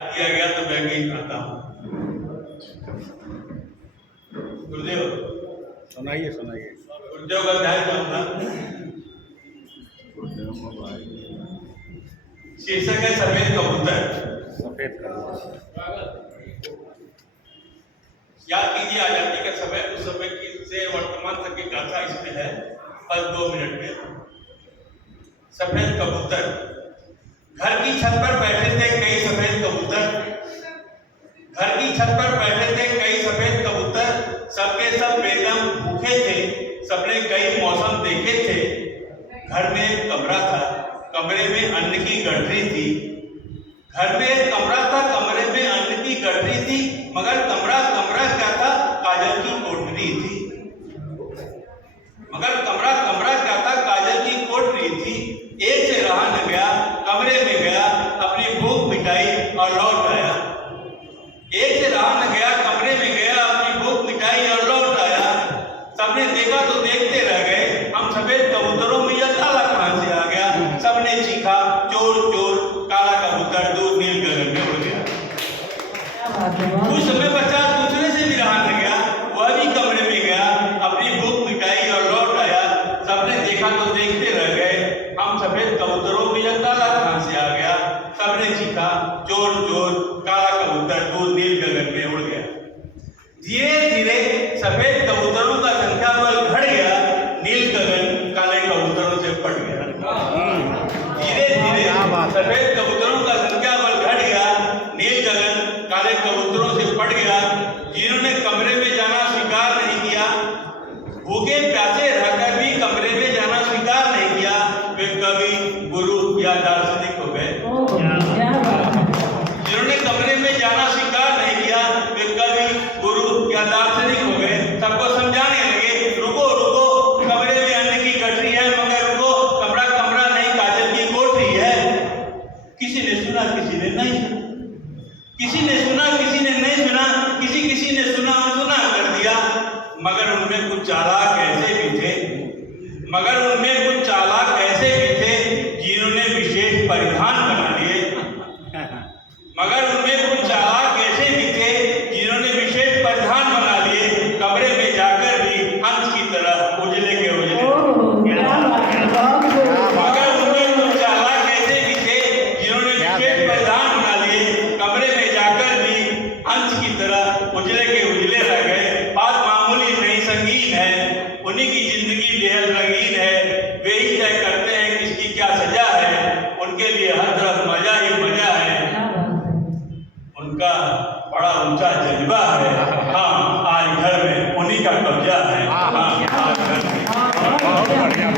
किया गया तो मैं भी आता हूँ। गुरुदेव सुनाइए सुनाइए। गुरुदेव का ध्यान चाहूंगा। शीर्षक है सफेद कबूतर। सफेद कबूतर। याद कीजिए आजादी का समय, उस समय की से वर्तमान तक की गाथा इसमें है, बस 2 मिनट में। सफेद कबूतर। घर की छत पर बैठे थे कई सफेद कबूतर। घर की छत पर बैठे थे कई सफेद कबूतर। सबके सब बेदम भूखे थे, सबने कई मौसम देखे थे। घर में एक कमरा था, कमरे में अन्न की गठरी थी। घर में एक कमरा था, कमरे में अन्न की गठरी थी, मगर कमरा क्या था, काजल की कोठरी थी। मगर कमरा क्या था, काजल की कोठरी थी। एक से रहा न गया, कमरे में गया, अपनी भूख मिटाई और लौट आया। एक से रहा न गया, कमरे में गया, अपनी भूख मिटाई और लौट आया। सबने देखा तो देखते रह गए, हम सफेद कबूतरों में यह काला कहां से आ गया। सबने चीखा, चोर चोर, काला कबूतर दूर नील गगन में उड़ गया। कुछ समय पश्चात दूसरे से भी रहा न गया, वह भी कमरे में गया, अपनी भूख मिटाई और लौट आया। सबने देखा तो देखते रह गए, हम सफेद कबूतरों में यह काला कहां से आ गया। सबने चीखा, चोर चोर, काला कबूतर दूर नील गगन में उड़ गया। धीरे धीरे सफेद कबूतरों का संख्या बल घट गया, नील गगन काले कबूतरों से पट गया। धीरे धीरे सफेद कबूतरों का संख्या बल घट गया, नील गगन काले कबूतरों से पट गया। जिन्होंने कमरे में जाना स्वीकार नहीं किया, भूखे प्यासे रहकर भी कमरे में जाना स्वीकार नहीं किया, वे कवि, गुरु या दार्शनिक हो गए। जिन्होंने कमरे में जाना स्वीकार नहीं किया, वे कवि, गुरु या दार्शनिक हो गए। सबको समझाने लगे, रुको रुको, कमरे में अन्न की गठरी है, मगर रुको, कमरा नहीं, काजल की कोठरी है। किसी ने सुना, किसी ने नहीं सुना। किसी ने सुना, किसी ने नहीं सुना, किसी ने सुना अनसुना कर दिया। मगर उनमें कुछ चालाक ऐसे भी थे, जिन्होंने विशेष परिधान बना लिए। मगर उनमें कुछ चालाक ऐसे भी थे, जिन्होंने विशेष परिधान बना लिए। कमरे में जाकर भी हंस की तरह उजले के उजले। मगर उनमें कुछ चालाक ऐसे भी थे, जिन्होंने विशेष परिधान बना लिए। कमरे में जाकर भी हंस की तरह उजले के उजले रह गए। बात मामूली नहीं, संगीन है, उन्हीं की जिंदगी बेहद रंगीन है। वे ही तय करते हैं किसकी क्या सजा है, उनके लिए हर तरफ मजा ही मजा है। उनका बड़ा ऊंचा जज्बा है। हाँ, आज घर में उन्हीं का कब्जा है। हाँ, आज घर में। बहुत बढ़िया।